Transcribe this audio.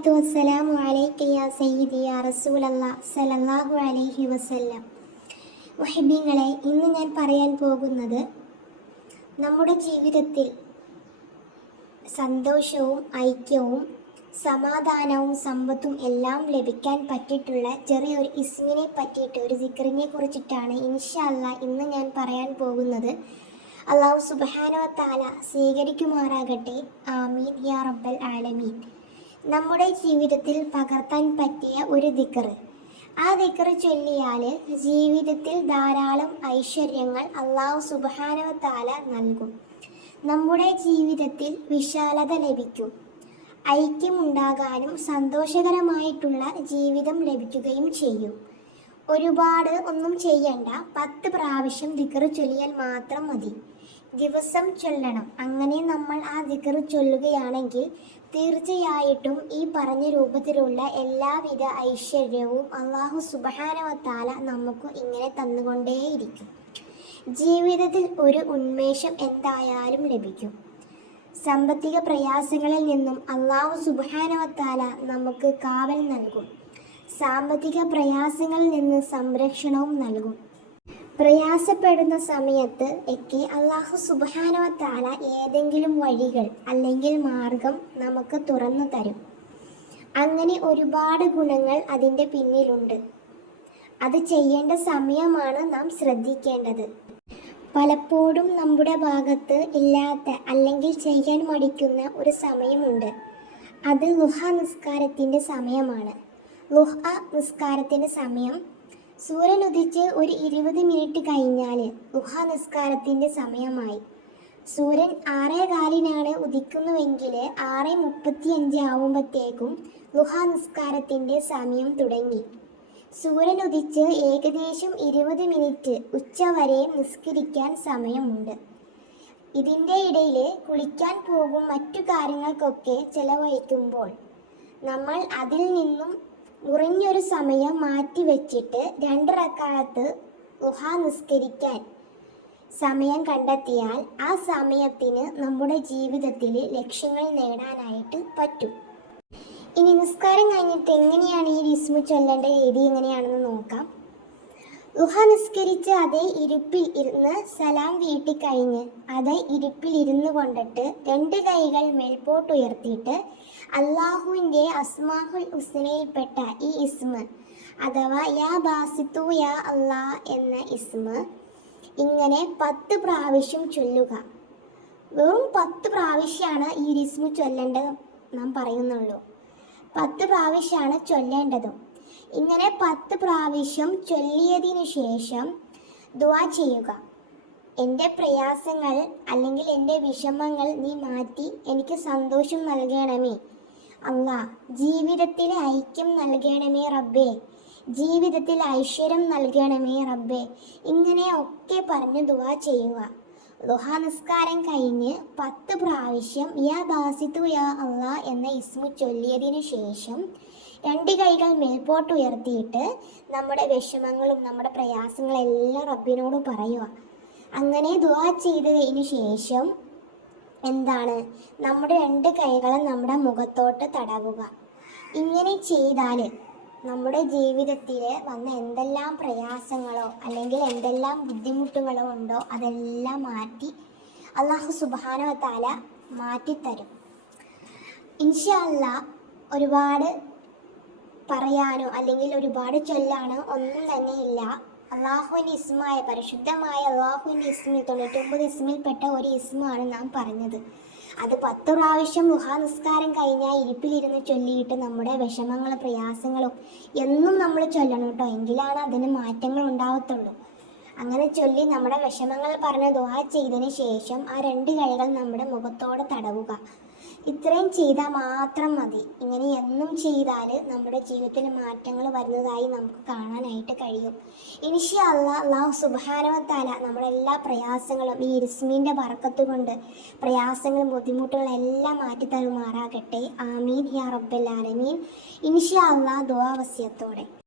അസ്സലാത്തു വസ്സലാമു അലൈക യാ സയ്യിദി യാ റസൂലല്ലാഹ് സല്ലല്ലാഹു അലൈഹി വസല്ലം. മുഹിബ്ബീങ്ങളെ, ഇന്ന് ഞാൻ പറയാൻ പോകുന്നത് നമ്മുടെ ജീവിതത്തിൽ സന്തോഷവും ഐക്യവും സമാധാനവും സമ്പത്തും എല്ലാം ലഭിക്കാൻ പറ്റിയിട്ടുള്ള ചെറിയൊരു ഇസ്മിനെ പറ്റിയിട്ട്, ഒരു സിക്റിനെ കുറിച്ചിട്ടാണ് ഇൻഷാ അല്ലാഹ് ഇന്ന് ഞാൻ പറയാൻ പോകുന്നത്. അല്ലാഹു സുബ്ഹാനഹു വ തആല സ്വീകരിക്കുമാറാകട്ടെ. ആമീൻ യാ റബ്ബൽ ആലമീൻ. നമ്മുടെ ജീവിതത്തിൽ പകർത്താൻ പറ്റിയ ഒരു ദിക്റ്, ആ ദിക്റ് ചൊല്ലിയാൽ ജീവിതത്തിൽ ധാരാളം ഐശ്വര്യങ്ങൾ അല്ലാഹു സുബ്ഹാനഹു വ തആല നൽകും. നമ്മുടെ ജീവിതത്തിൽ വിശാലത ലഭിക്കും, ഐക്യമുണ്ടാകാനും സന്തോഷകരമായിട്ടുള്ള ജീവിതം ലഭിക്കുകയും ചെയ്യും. ഒരുപാട് ഒന്നും ചെയ്യണ്ട, 10 പ്രാവശ്യം ദിക്റ് ചൊല്ലിയാൽ മാത്രം മതി. ദിവസം ചൊല്ലണം. അങ്ങനെ നമ്മൾ ആ ദിക്റ് ചൊല്ലുകയാണെങ്കിൽ തീർച്ചയായിട്ടും ഈ പറഞ്ഞ രൂപത്തിലുള്ള എല്ലാവിധ ഐശ്വര്യവും അല്ലാഹു സുബ്ഹാനഹു വ തആല നമുക്ക് ഇങ്ങനെ തന്നുകൊണ്ടേയിരിക്കും. ജീവിതത്തിൽ ഒരു ഉന്മേഷം എന്തായാലും ലഭിക്കും. സാമ്പത്തിക പ്രയാസങ്ങളിൽ നിന്നും അല്ലാഹു സുബ്ഹാനഹു വ തആല നമുക്ക് കാവൽ നൽകും. സാമ്പത്തിക പ്രയാസങ്ങളിൽ നിന്ന് സംരക്ഷണവും നൽകും. പ്രയാസപ്പെടുന്ന സമയത്ത് ഒക്കെ അല്ലാഹു സുബ്ഹാനഹു വ തആല ഏതെങ്കിലും വഴികൾ അല്ലെങ്കിൽ മാർഗം നമുക്ക് തുറന്നു തരും. അങ്ങനെ ഒരുപാട് ഗുണങ്ങൾ അതിൻ്റെ പിന്നിലുണ്ട്. അത് ചെയ്യേണ്ട സമയമാണ് നാം ശ്രദ്ധിക്കേണ്ടത്. പലപ്പോഴും നമ്മുടെ ഭാഗത്ത് ഇല്ലാത്ത അല്ലെങ്കിൽ ചെയ്യാൻ മടിക്കുന്ന ഒരു സമയമുണ്ട്. അത് ളുഹ നിസ്കാരത്തിൻ്റെ സമയമാണ്. ളുഹ നിസ്കാരത്തിൻ്റെ സമയം സൂര്യൻ ഉദിച്ച് ഒരു 20 മിനിറ്റ് കഴിഞ്ഞാൽ ളുഹ നിസ്കാരത്തിൻ്റെ സമയമായി. സൂര്യൻ 6:15 ഉദിക്കുന്നുവെങ്കിൽ 6:35 ആവുമ്പോഴത്തേക്കും ളുഹ നിസ്കാരത്തിൻ്റെ സമയം തുടങ്ങി. സൂര്യൻ ഉദിച്ച് ഏകദേശം 20 മിനിറ്റ് ഉച്ചവരെ നിസ്കരിക്കാൻ സമയമുണ്ട്. ഇതിൻ്റെ ഇടയിൽ കുളിക്കാൻ പോകും, മറ്റു കാര്യങ്ങൾക്കൊക്കെ ചെലവഴിക്കുമ്പോൾ നമ്മൾ അതിൽ നിന്നും കുറഞ്ഞൊരു സമയം മാറ്റി വെച്ചിട്ട് 2 റക്അത്ത് ളുഹ നിസ്കരിക്കാൻ സമയം കണ്ടെത്തിയാൽ ആ സമയത്തിന് നമ്മുടെ ജീവിതത്തിൽ ലക്ഷ്യങ്ങൾ നേടാനായിട്ട് പറ്റും. ഇനി നിസ്കാരം കഴിഞ്ഞിട്ട് എങ്ങനെയാണ് ഈ ഇസ്മു ചൊല്ലേണ്ട രീതി എങ്ങനെയാണെന്ന് നോക്കാം. ളുഹ നിസ്കരിച്ച് അതേ ഇരിപ്പിൽ ഇരുന്ന് സലാം വീട്ടിക്കഴിഞ്ഞ് അതേ ഇരിപ്പിൽ ഇരുന്നു കൊണ്ടിട്ട് 2 കൈകൾ മേൽപോട്ട് ഉയർത്തിയിട്ട് അള്ളാഹുവിൻ്റെ അസ്മാഉൽ ഹുസ്നയിൽപ്പെട്ട ഈ ഇസ്മ അഥവാ യാ ബാസിത്തു യാ അല്ലാ എന്ന ഇസ്മ ഇങ്ങനെ 10 പ്രാവശ്യം ചൊല്ലുക. വെറും 10 പ്രാവശ്യമാണ് ഈ ഇസ്മു ചൊല്ലേണ്ടത് നാം പറയുന്നുള്ളൂ. 10 പ്രാവശ്യമാണ് ചൊല്ലേണ്ടതും. ഇങ്ങനെ 10 പ്രാവശ്യം ചൊല്ലിയതിനു ശേഷം ദുആ ചെയ്യുക. എൻ്റെ പ്രയാസങ്ങൾ അല്ലെങ്കിൽ എൻ്റെ വിഷമങ്ങൾ നീ മാറ്റി എനിക്ക് സന്തോഷം നൽകണമേ അല്ലാ, ജീവിതത്തിൽ ഐക്യം നൽകണമേ റബ്ബേ, ജീവിതത്തിൽ ഐശ്വര്യം നൽകണമേ റബ്ബേ, ഇങ്ങനെ ഒക്കെ പറഞ്ഞ് ദുആ ചെയ്യുക. ളുഹ നിസ്കാരം കഴിഞ്ഞ് 10 പ്രാവശ്യം യാ ബാസിത്തു യാ അല്ലാ എന്ന ഇസ്മു ചൊല്ലിയതിനു ശേഷം 2 കൈകൾ മേൽപോട്ട് ഉയർത്തിയിട്ട് നമ്മുടെ വിഷമങ്ങളും നമ്മുടെ പ്രയാസങ്ങളെല്ലാം റബ്ബിനോട് പറയുക. അങ്ങനെ ദുആ ചെയ്തതിന് ശേഷം എന്താണ്, നമ്മുടെ 2 കൈകളും നമ്മുടെ മുഖത്തോട്ട് തടവുക. ഇങ്ങനെ ചെയ്താൽ നമ്മുടെ ജീവിതത്തിൽ വന്ന എന്തെല്ലാം പ്രയാസങ്ങളോ അല്ലെങ്കിൽ എന്തെല്ലാം ബുദ്ധിമുട്ടുകളോ ഉണ്ടോ അതെല്ലാം മാറ്റി അല്ലാഹു സുബ്ഹാനഹു വ തആല മാറ്റിത്തരും. ഇൻഷാ അല്ലാഹ് ഒരുപാട് പറയാനോ അല്ലെങ്കിൽ ഒരുപാട് ചൊല്ലാനോ ഒന്നും തന്നെ ഇല്ല. അള്ളാഹുവിൻ്റെ ഇസ്മായ പരിശുദ്ധമായ അള്ളാഹുവിൻ്റെ ഇസ്മിൽ 99 ഇസ്മിൽപ്പെട്ട ഒരു ഇസ്മാണ് നാം പറഞ്ഞത്. അത് 10 പ്രാവശ്യം ളുഹ നിസ്കാരം കഴിഞ്ഞാൽ ഇരിപ്പിലിരുന്ന് ചൊല്ലിയിട്ട് നമ്മുടെ വിഷമങ്ങളും പ്രയാസങ്ങളും എന്നും നമ്മൾ ചൊല്ലണം കേട്ടോ, എങ്കിലാണ് അതിന് മാറ്റങ്ങൾ ഉണ്ടാവത്തുള്ളൂ. അങ്ങനെ ചൊല്ലി നമ്മുടെ വിഷമങ്ങൾ പറഞ്ഞ് ദുആ ചെയ്തതിന് ശേഷം ആ 2 കൈകൾ നമ്മുടെ മുഖത്തോടെ തടവുക. ഇത്രയും ചെയ്താൽ മാത്രം മതി. ഇങ്ങനെ എന്നും ചെയ്താൽ നമ്മുടെ ജീവിതത്തിൽ മാറ്റങ്ങൾ വരുന്നതായി നമുക്ക് കാണാനായിട്ട് കഴിയും. ഇൻഷാ അല്ലാഹ് അല്ലാഹു സുബ്ഹാനഹു വ തആല നമ്മുടെ എല്ലാ പ്രയാസങ്ങളും ഈ ഇസ്മിൻ്റെ ബർക്കത്ത് കൊണ്ട് പ്രയാസങ്ങളും ബുദ്ധിമുട്ടുകളും എല്ലാം മാറ്റി തരുമാറാകട്ടെ. ആമീൻ യാ റബ്ബൽ ആലമീൻ. ഇൻഷാ അല്ലാഹ് ദുആ വസിയത്തോടെ.